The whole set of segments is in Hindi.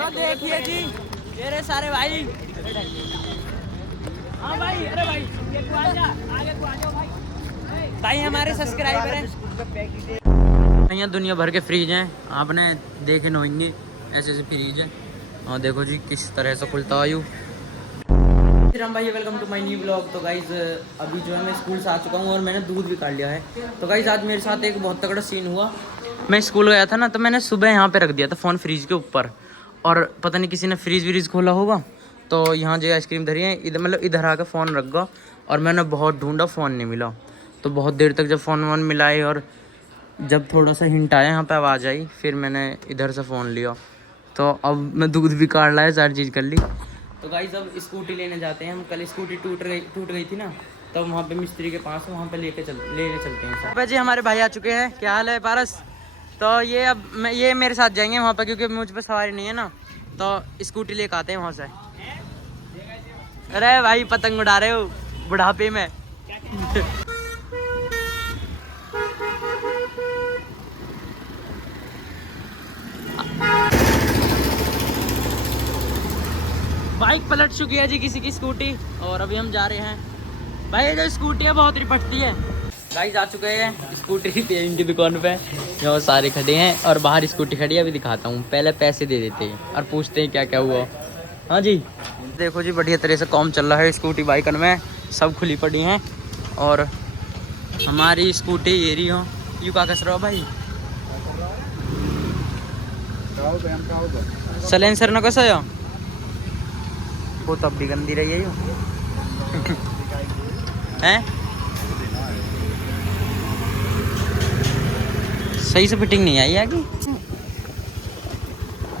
तो देखिए जी मेरे सारे भाई। हाँ भाई, अरे भाई ये को आजा, आगे को आ जाओ भाई। भाई हमारे सब्सक्राइबर हैं। यहाँ दुनिया भर के फ्रीज हैं, आपने देखे न होंगे ऐसे ऐसे फ्रीज हैं। और देखो जी किस तरह से खुलता है। राम भाई welcome to my new blog. तो गाइज अभी जो है मैं स्कूल से आ चुका हूँ और मैंने दूध भी काट लिया है। तो गाइज आज मेरे साथ एक बहुत तगड़ा सीन हुआ। मैं स्कूल गया था ना, तो मैंने सुबह यहाँ पे रख दिया था फ़ोन फ्रिज के ऊपर, और पता नहीं किसी ने फ्रीज व्रीज खोला होगा, तो यहाँ जो आइसक्रीम धरी है इधर, मतलब इधर आकर फ़ोन रख गया। और मैंने बहुत ढूंढा, फ़ोन नहीं मिला। तो बहुत देर तक जब फ़ोन वोन मिलाए और जब थोड़ा सा हिंट आया यहाँ पे आवाज़ आई, फिर मैंने इधर से फ़ोन लिया। तो अब मैं दूध भी काट लाया, सारी चीज़ कर ली। तो गाइस अब स्कूटी लेने जाते हैं हम। कल स्कूटी टूट गई थी ना, तब वहाँ पे मिस्त्री के पास वहाँ पे लेने चलते हैं सर जी। हमारे भाई आ चुके हैं। क्या हाल है पारस? तो ये अब ये मेरे साथ जाएंगे वहाँ पे, क्योंकि मुझ पे सवारी नहीं है ना, तो स्कूटी लेकर आते हैं वहाँ से। अरे भाई पतंग उड़ा रहे हो बुढ़ापे में। बाइक पलट चुकी है जी किसी की स्कूटी, और अभी हम जा रहे हैं। भाई ये जो स्कूटी है बहुत रिपटती है। गाइस आ चुके हैं स्कूटी रिपेयरिंग की दुकान पे, यहाँ सारे खड़े हैं और बाहर स्कूटी खड़ी है। अभी दिखाता हूँ, पहले पैसे दे देते हैं और पूछते हैं क्या क्या हुआ। हाँ जी देखो जी बढ़िया तरह से काम चल रहा है। स्कूटी बाइकन में सब खुली पड़ी हैं, और हमारी स्कूटी ये रही हो। यू का कस रहा हो भाई? सलेंसर न कैसा है? वो तब भी गंदी रही है यो। हैं सही से फिटिंग नहीं आई आगे।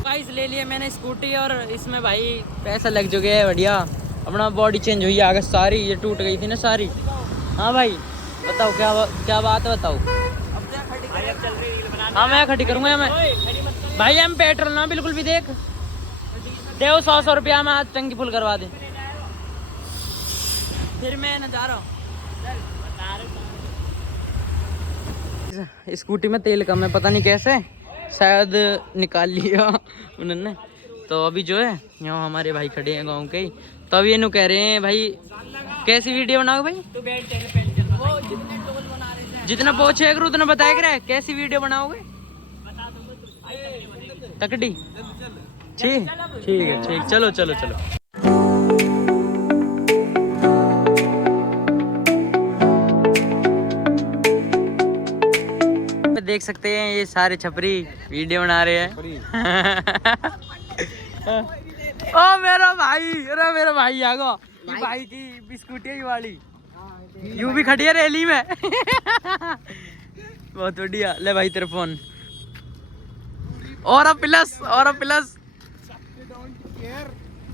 गाइस ले लिए मैंने स्कूटी, और इसमें भाई पैसा लग चुके हैं बढ़िया। अपना बॉडी चेंज हुई है आगे सारी, ये टूट गई थी ना सारी। हाँ भाई बताओ क्या बात है, बताओ। हाँ मैं खड़ी करूँगा मैं भाई। हम पेट्रोल ना बिल्कुल भी देख दे 100 रुपया में आज टंकी फुल करवा दे, फिर मैं न जा रहा हूँ। स्कूटी में तेल कम है, पता नहीं कैसे, शायद निकाल लिया उन्होंने। तो अभी जो है यहाँ हमारे भाई खड़े हैं गांव के ही, तो अभी इन्हों कह रहे हैं भाई कैसी वीडियो बनाओगे भाई? जितना पहुंचे उतना बताया कर, कैसी वीडियो बनाओगे? तकड़ी ठीक है ठीक, चलो चलो चलो। देख सकते हैं ये सारे छपरी वीडियो बना रहे हैं। ओ मेरा भाई, अरे मेरा भाई आ गया। ये भाई की स्कूटी वाली यूं भी खड़ी है रैली में। बहुत बढ़िया। ले भाई तेरा फोन और प्लस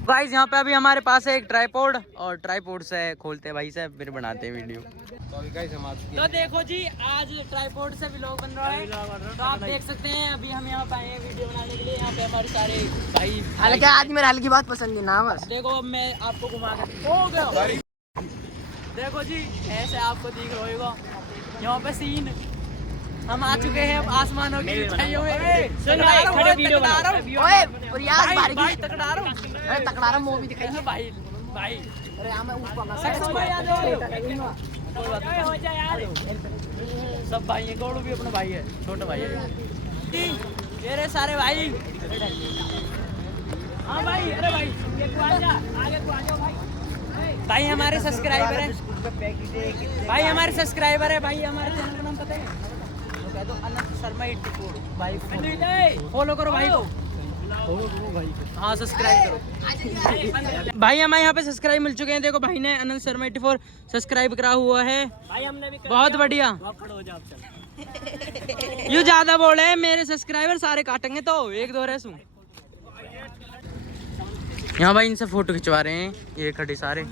गाइस यहाँ पे अभी हमारे पास है एक ट्राइपॉड, और ट्राइपॉड से खोलते हैं भाई से, फिर बनाते हैं वीडियो। तो देखो जी आज ट्राइपॉड से व्लॉग बन रहा है, तो आप देख सकते हैं। अभी हम यहाँ पे आए हैं वीडियो बनाने के लिए। यहाँ पे हमारे सारे भाई, हालांकि आज मेरे हल्की बात पसंद है ना, बस देखो मैं आपको घुमा कर हो गया। देखो जी ऐसे आपको दिख रहा होगा यहाँ पे सीन। हम आ चुके हैं अब आसमानों की ऊंचाइयों में। तकड़ा मूवी दिखाई भाई भाई। अरे मैं ऊपर सब भाई है, गौड़ू भी अपना भाई है, छोटा भाई है मेरे सारे भाई। हाँ भाई, अरे भाई ये को आजा, आगे को आ जाओ भाई। भाई हमारे सब्सक्राइबर है, भाई हमारे सब्सक्राइबर है भाई। हमारे चैनल का नाम पता है? कह दो अनंत शर्मा 84 भाई। फॉलो करो भाई को, हाँ सब्सक्राइब करो भाई। हमें यहाँ पे सब्सक्राइब मिल चुके हैं। देखो भाई ने अनंत शर्मा 84 सब्सक्राइब करा हुआ है भाई, हमने भी बहुत बढ़िया। यू ज्यादा बोले हैं, मेरे सब्सक्राइबर सारे काटेंगे तो एक दो रेसू। यहाँ भाई इनसे फोटो खिंचवा रहे हैं ये खड़े सारे।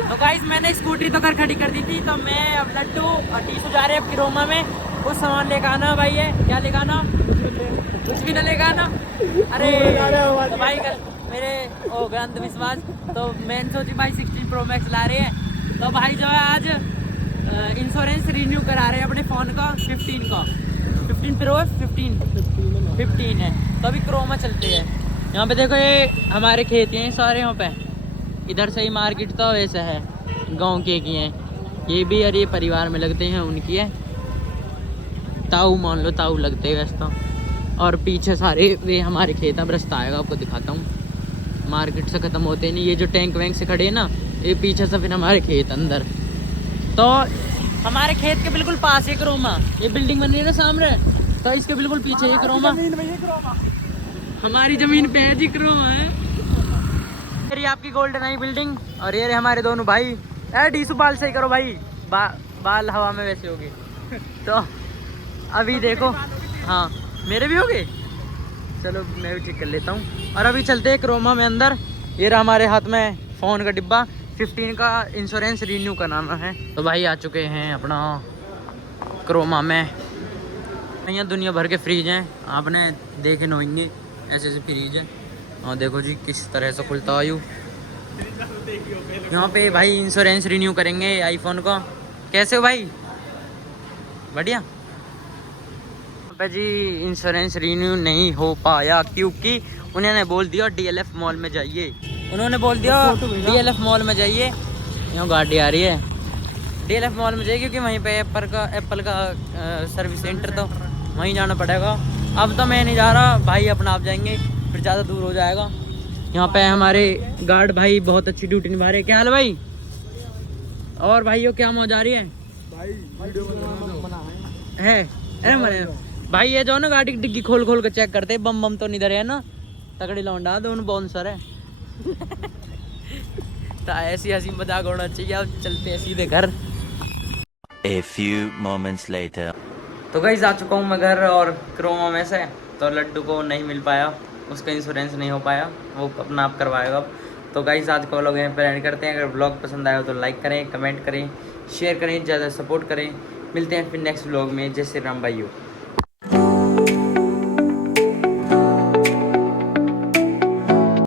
तो गाइस मैंने स्कूटी तो कर खड़ी कर दी थी, तो मैं अब लड्डू और टीसू जा रहे हैं किरोमा में कुछ सामान लेकर आना भाई है। क्या लेकर आना? कुछ भी ना लेकर आना। अरे तो भाई कल मेरे ओ अंधविश्वास, तो मैंने सोची भाई 16 Pro Max ला रहे हैं। तो भाई जो है आज इन इंश्योरेंस रिन्यू करा रहे हैं अपने फ़ोन का 15 का। 15 प्रो है, 15 है। तो अभी क्रोमा चलते हैं। यहाँ पे देखो ये हमारे खेत हैं सारे यहाँ पे। इधर से ही मार्केट तो वैसे है, गांव के की हैं ये भी, और ये परिवार में लगते हैं उनकी है। ताऊ मान लो, ताऊ लगते हैं वैसे तो। और पीछे सारे वे हमारे खेत। अब रास्ता आएगा आपको दिखाता हूँ। मार्केट से ख़त्म होते नहीं, ये जो टैंक वैंक से खड़े हैं ना, ये पीछे से फिर हमारे खेत अंदर। तो हमारे खेत के बिल्कुल पास है क्रोमा। ये बिल्डिंग बन रही है ना सामने, तो इसके बिल्कुल पीछे ही क्रोमा। हमारी जमीन पे है जी क्रोमा है। ये आपकी गोल्डन आई बिल्डिंग, और ये हमारे दोनों भाई। डीसू बाल सही करो भाई, बाल हवा में वैसे हो गए। तो अभी देखो, हाँ मेरे भी हो गए। चलो मैं भी ठीक कर लेता हूँ। और अभी चलते हैं क्रोमा में अंदर। ये रहा हमारे हाथ में फ़ोन का डिब्बा, 15 का इंश्योरेंस रिन्यू कराना है। तो भाई आ चुके हैं अपना क्रोमा में। यहाँ दुनिया भर के फ्रिज हैं, आपने देखे न होंगे ऐसे ऐसे फ्रिज है। और देखो जी किस तरह से खुलता है यू। यहाँ पे भाई इंश्योरेंस रिन्यू करेंगे आईफोन का। कैसे हो भाई? बढ़िया। पे जी इंश्योरेंस रिन्यू नहीं हो पाया क्योंकि उन्होंने बोल दिया डीएलएफ मॉल में जाइए। उन्होंने बोल दिया डीएलएफ मॉल में जाइए। यहाँ गाड़ी आ रही है, डीएलएफ मॉल में जाइए, क्योंकि वहीं पे एप्पल का सर्विस सेंटर, तो वहीं जाना पड़ेगा। अब तो मैं नहीं जा रहा भाई, अपना आप जाएंगे, फिर ज़्यादा दूर हो जाएगा। यहाँ पे हमारे गार्ड भाई बहुत अच्छी ड्यूटी निभा रहे हैं। क्या हाल है भाई? और भाइयों क्या मौज आ रही है भाई? है अरे मरे भाई, ये जो ना गाड़ी की डिग्गी खोल खोल के चेक करते, बम बम तो नहीं धरे है ना, तगड़ी लौंडा दोनों बाउंसर है। तो ऐसी हंसी मजाक होना चाहिए। अब चलते हैं सीधे घर। A few moments later. तो गाइस आ चुका हूँ मैं घर, और क्रोमा में से तो लड्डू को नहीं मिल पाया, उसका इंश्योरेंस नहीं हो पाया, वो अपना आप करवाएगा अब। तो गाइस आज का व्लॉग यहीं पर एंड करते हैं। अगर व्लॉग पसंद आया हो तो लाइक करें, कमेंट करें, शेयर करें, ज़्यादा सपोर्ट करें। मिलते हैं फिर नेक्स्ट व्लॉग में। जय श्री राम भाइयों।